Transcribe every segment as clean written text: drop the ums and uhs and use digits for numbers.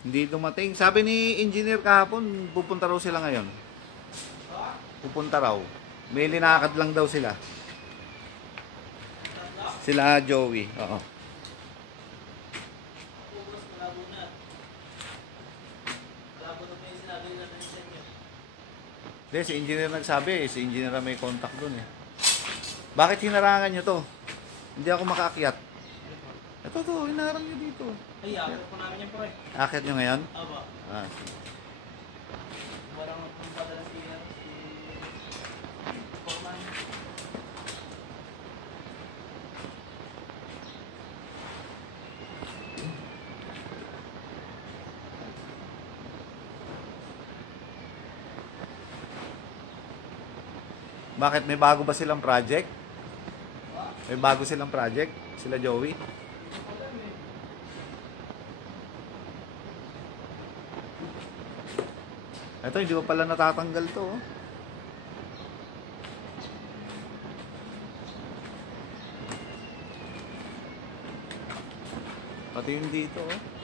Hindi dumating. Sabi ni engineer kahapon, pupunta raw sila ngayon. Pupunta raw. May linakad lang daw sila. Sila Joey. Oo. Hindi, si engineer nagsabi. Si engineer na may contact dun eh. Bakit hinarangan nyo to? Hindi ako makaakyat. Ito to, hinarang nyo dito. Ay, akit po namin yan, pre. Akyat nyo ngayon? Aba. Ah. Parang padala si Foreman. Bakit? May bago ba silang project? May bago silang project? Sila Joey? Ito, hindi pa pala natatanggal to. Oh. Pati yung dito. Oh.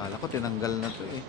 Akala ko tinanggal na to eh.